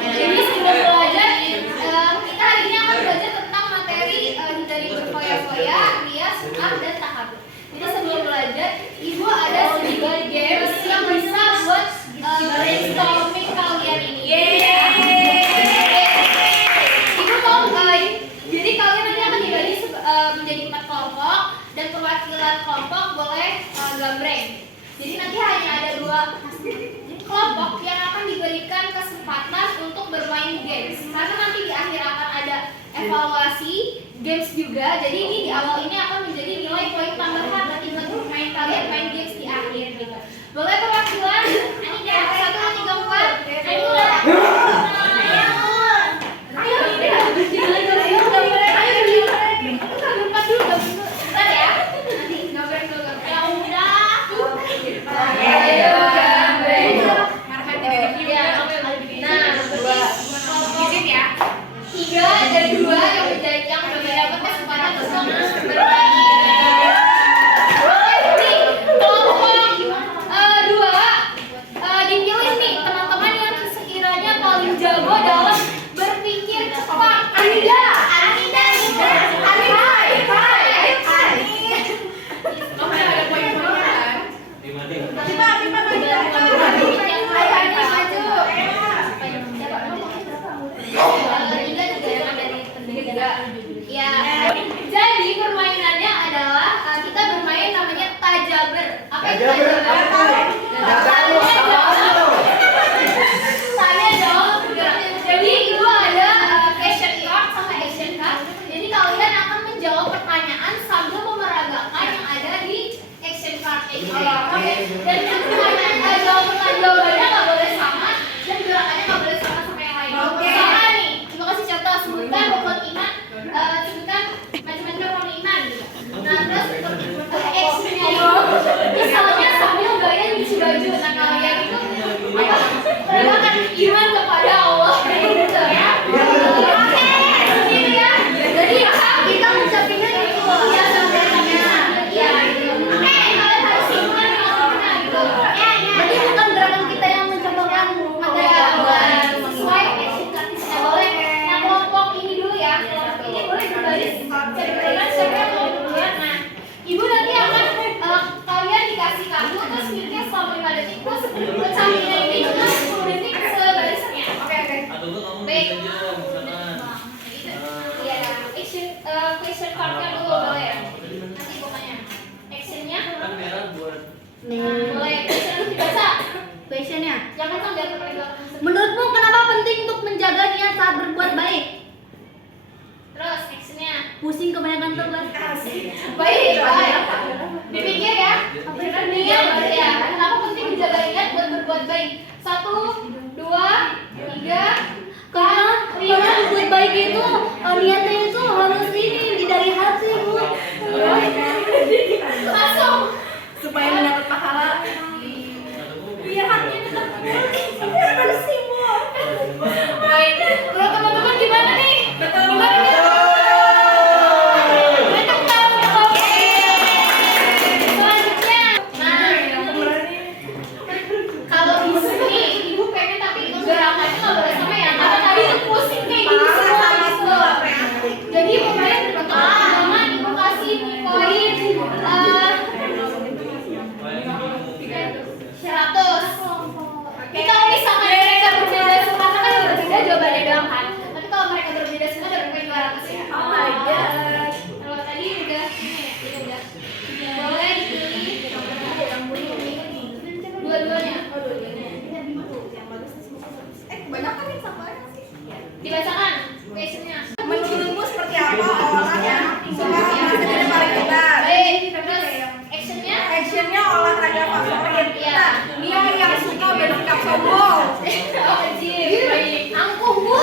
Jadi sudah belajar, kita hari ini akan belajar tentang materi dari berfoya-foya, rias, art, dan takabur. Jadi sebelum belajar, Ibu ada sedikit games yang bisa buat brainstorming kalian ini. Ibu tahu guys, jadi kalian nanti akan dibagi menjadi 4 kelompok dan perwakilan kelompok boleh gambreng. Jadi nanti hanya ada 2 kelompok yang akan diberikan kesempatan untuk bermain games. Karena nanti di akhir akan ada evaluasi games juga. Jadi ini di awal ini akan menjadi nilai poin tambahan nanti buat bermain kalian main games di akhir gitu. Boleh perwakilan? Ini 1, 2, 3, 4. Ayo. Ya, jadi permainannya adalah kita bermain namanya tajaber. Apa itu tajaber? Tanya dong. Jadi itu ada question card sama action card. Jadi kalian akan menjawab pertanyaan sambil memeragakan yang ada di action card ini. Dan jawabannya nggak boleh sama dan gerakannya nggak boleh sama sama yang lain. Misalnya nih, kita kasih contoh, sebutkan rukun iman. Sebutkan macam-macam rukun iman. Nah terus actionnya itu misalnya sambil gaya nyuci baju. Nah kalian itu meragakan iman kepada Allah gitu ya. Oke, gitu ya. Jadi kita mencapinya gitu ya sampai-sampai ya gitu. Oke, kalian harus simpan gitu. Jadi bukan gerakan kita yang mencobakan materi awal sesuai action card-nya boleh. Nah kelompok ini dulu ya. Kelompok ini boleh berbaris cari-carikan siapa yang mau duluan. Nah, Ibu nanti akan kalian dikasih kartu terus mikir selama 5 detik terus pecahinnya ini cuma 10 detik sebarisnya. Oke. Baik. Iya, action question card-nya dulu boleh ya. Nanti pokoknya actionnya. Boleh. Question dibaca. Questionnya. Jangan sampai terlalu. Menurutmu kenapa penting untuk menjaga niat saat berbuat baik? Terus actionnya. Pusing kebanyakan tugas. Baik. Dipikir ya. Niat ya. Kenapa penting menjaga niat buat berbuat baik? 1, 2, 3. Karena berbuat baik itu niatnya itu harus ini dari hati, Bu. Langsung Supaya mendapat pahala. biar hatinya tetap bersih, Bu. Baik. Menurut teman-teman gimana nih? Gimana nih? Selanjutnya. Nah, kalau di sini Ibu pengen tapi gerakannya nggak boleh sama ya. Karena tadi pusing kayak gini semua gitu. Jadi pemain pertama Ibu kasih poin 100. Jadi kalau misalkan mereka berbeda semua kan berbeda jawabannya doang kan. Tapi kalau mereka berbeda semua dapat poin 200 ya. Oh my god. Kalau tadi udah ini udah. Boleh dipilih dua-duanya. Kebanyakan yang sama sih. Dibacakan questionnya. Menurutmu seperti apa olahraga yang paling hebat? Baik, terus actionnya. Actionnya olahraga favorit. Iya. Dia yang suka bersikap sombong. Oh, anjir. Baik. Angkuh, Bu.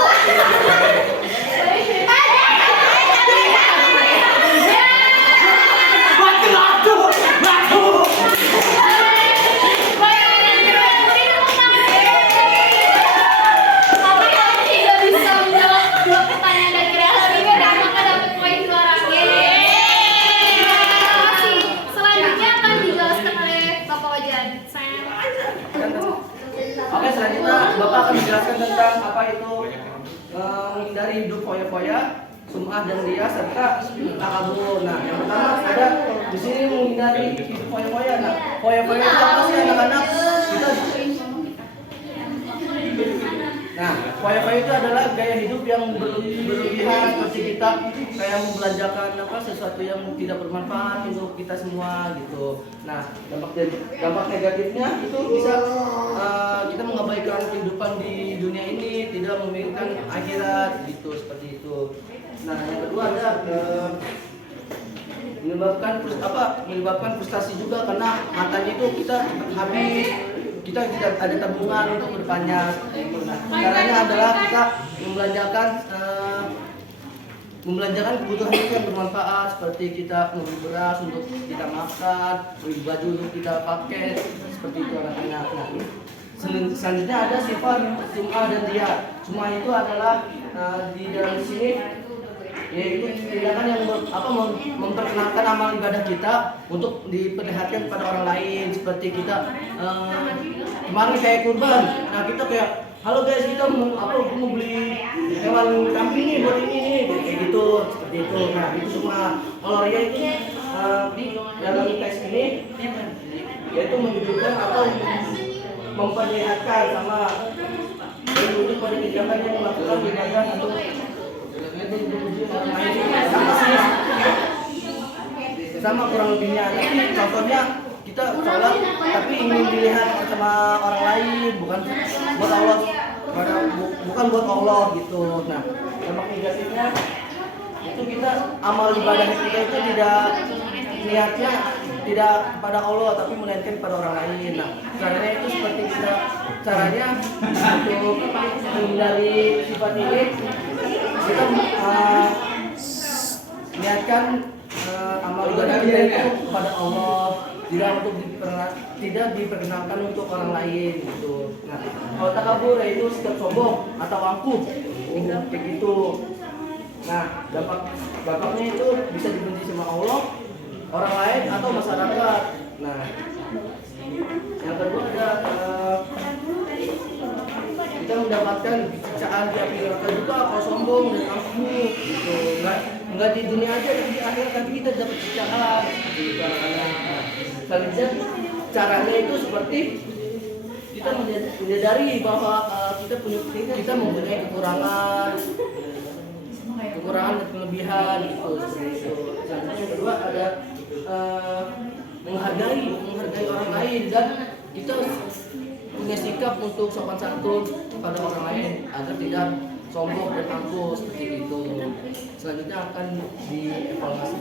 Tapi kalau tidak bisa menjawab 2 pertanyaan dari Real ini maka dapat poin 200. Selanjutnya akan dijelaskan oleh Bapak Wajan. Saya Oke, selanjutnya Bapak akan menjelaskan tentang apa itu menghindari hidup foya-foya, sum'ah dan riya serta takabur. Nah, yang pertama ada di sini menghindari hidup foya-foya. Nah, foya-foya itu apa sih anak-anak? Nah, foya-foya itu adalah gaya hidup yang berlebihan seperti kita kayak membelanjakan sesuatu yang tidak bermanfaat untuk kita semua gitu. Nah, dampak negatifnya itu bisa kita mengabaikan kehidupan di dunia ini, tidak memikirkan akhirat gitu, seperti itu. Nah, yang kedua ada menyebabkan frustasi juga karena matanya itu kita habis, kita tidak ada tabungan untuk kedepannya. Nah, caranya adalah kita membelanjakan kebutuhan kita yang bermanfaat seperti kita membeli beras untuk kita makan, beli baju untuk kita pakai, seperti itu anak-anak. Nah, selanjutnya ada sifat sum'ah dan riya. Sum'ah itu adalah di dalam sini yaitu tindakan yang memperkenalkan amal ibadah kita untuk diperlihatkan kepada orang lain, seperti kita kemarin kayak kurban. Nah, kita kayak halo guys, kita mau beli hewan kambing nih buat ini nih, kayak gitu, seperti itu. Nah, itu semua. Kalau riya itu di dalam teks ini yaitu menunjukkan atau memperlihatkan sama menunjuk pada tindakan yang melakukan ibadah atau sama kurang lebihnya. Tapi contohnya kita sholat tapi ingin dilihat sama orang lain, bukan buat Allah, bukan buat Allah gitu. Nah, dampak negatifnya itu kita amal ibadah kita itu tidak niatnya tidak kepada Allah tapi melainkan kepada orang lain. Nah, caranya itu seperti caranya untuk menghindari sifat ini kita niatkan amal ibadah kita itu kepada Allah, tidak diperkenalkan untuk orang lain gitu. Nah, kalau takabur itu sikap sombong atau angkuh, kayak gitu. Nah, dampaknya itu bisa dibenci sama Allah, orang lain atau masyarakat. Nah, yang kedua ada kita mendapatkan siksaan di api neraka juga kalau sombong dan angkuh gitu. Enggak di dunia aja, tapi di akhirat nanti kita dapat siksaan gitu anak-anak. Selanjutnya caranya itu seperti kita menyadari bahwa kita mempunyai kekurangan dan kelebihan gitu, seperti itu. Selanjutnya yang kedua ada menghargai orang lain dan kita punya sikap untuk sopan santun kepada orang lain agar tidak sombong dan angkuh seperti itu. Selanjutnya akan dievaluasi.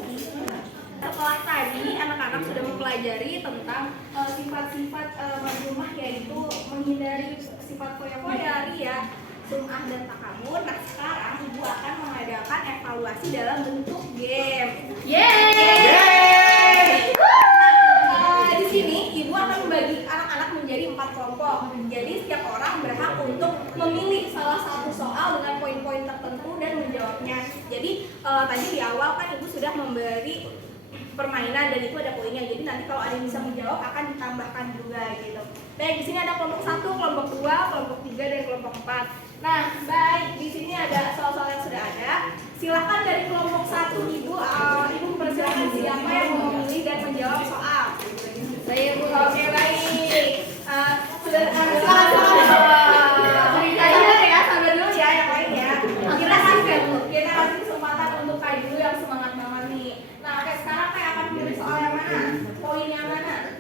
Setelah tadi anak-anak sudah mempelajari tentang sifat-sifat mazmumah, yaitu menghindari sifat foya-foya, riya, sum'ah dan takabur. Nah, sekarang ibu akan mengadakan evaluasi dalam bentuk game. Di sini ibu akan membagi anak-anak menjadi 4 kelompok. Jadi setiap orang berhak untuk memilih salah satu soal dengan poin-poin tertentu dan menjawabnya. Jadi tadi di awal kan ibu sudah memberi permainan dan itu ada poinnya. Jadi nanti kalau ada yang bisa menjawab akan ditambahkan juga gitu. Baik, di sini ada kelompok 1, kelompok 2, kelompok 3 dan kelompok 4. Nah, baik, di sini ada soal-soal yang sudah ada. Silakan dari kelompok 1 ibu mempersilakan siapa yang mau memilih dan menjawab soal. Saya Bu. Oke, baik. Silakan. Sabar dulu ya yang lain ya. Kita kasih kesempatan untuk Kak dulu yang semangat banget nih. Nah, oke, sekarang Kak akan memilih soal yang mana? Poin yang mana?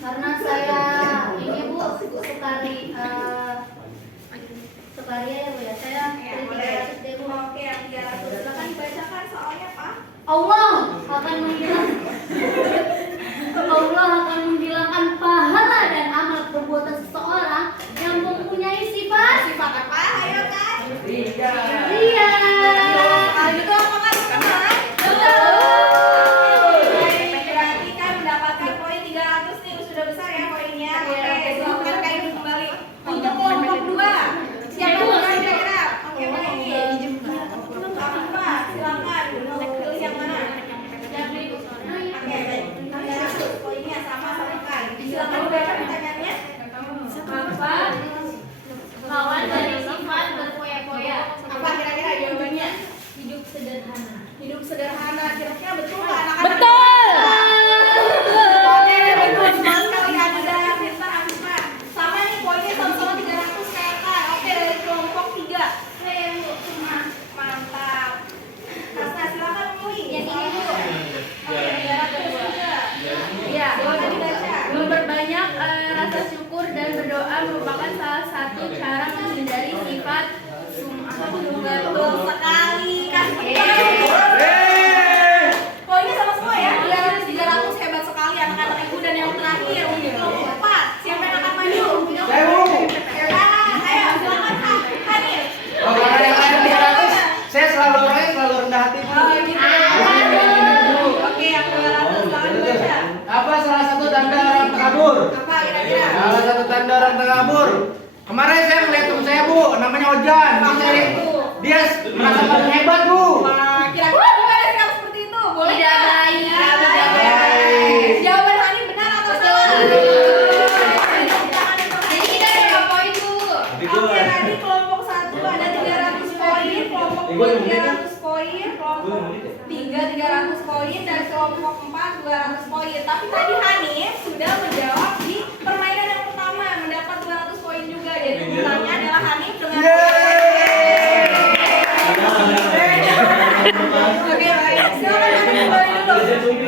Karena saya ini Bu Sukaria ya Bu ya. Saya boleh. 300 deh Bu. Oke, yang 300. Silakan dibacakan soalnya, Pak. Allah akan menghilangkan pahala merupakan salah satu cara menghindari sifat sum'ah. Betul sekali kan. Poinnya sama semua ya. 300 hebat sekali anak-anak ibu. Dan yang terakhir untuk kelompok 4. Siapa yang akan maju? Saya Bu. Ayo silakan Hanif. Oh, karena yang lain 300, saya selalu rendah hati Bu. Oh gitu. Oke, yang 200 silakan dibaca. Apa salah satu tanda orang takabur? Apa kira-kira? Salah satu tanda orang takabur. Kemarin saya melihat teman saya Bu, namanya Ojan. Dia merasa paling hebat Bu. Wah, kira-kira gimana sikap seperti itu? Boleh Tidak nggak? baik. Tidak baik. Jawaban Hanif benar atau salah? Jadi kita ada berapa poin Bu? Oke, tadi kelompok 1 ada 300 poin, kelompok 2 300 poin, kelompok 3 300 poin, dan kelompok 4 200 poin. Tapi tadi Hanif sudah menjawab di permainan yang pertama, mendapat 200 poin juga. Jadi keunggulannya adalah Hanif dengan Oke, baik. Silakan Hanif kembali dulu.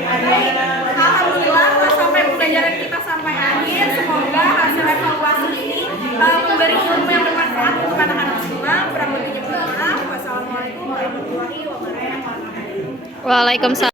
Baik. Alhamdulillah, sampai pembelajaran kita sampai akhir. Semoga hasil evaluasi ini memberi ilmu yang bermanfaat untuk anak-anak semua. Kurang lebihnya mohon maaf. Wassalamualaikum warahmatullahi wabarakatuh. Waalaikumsalam.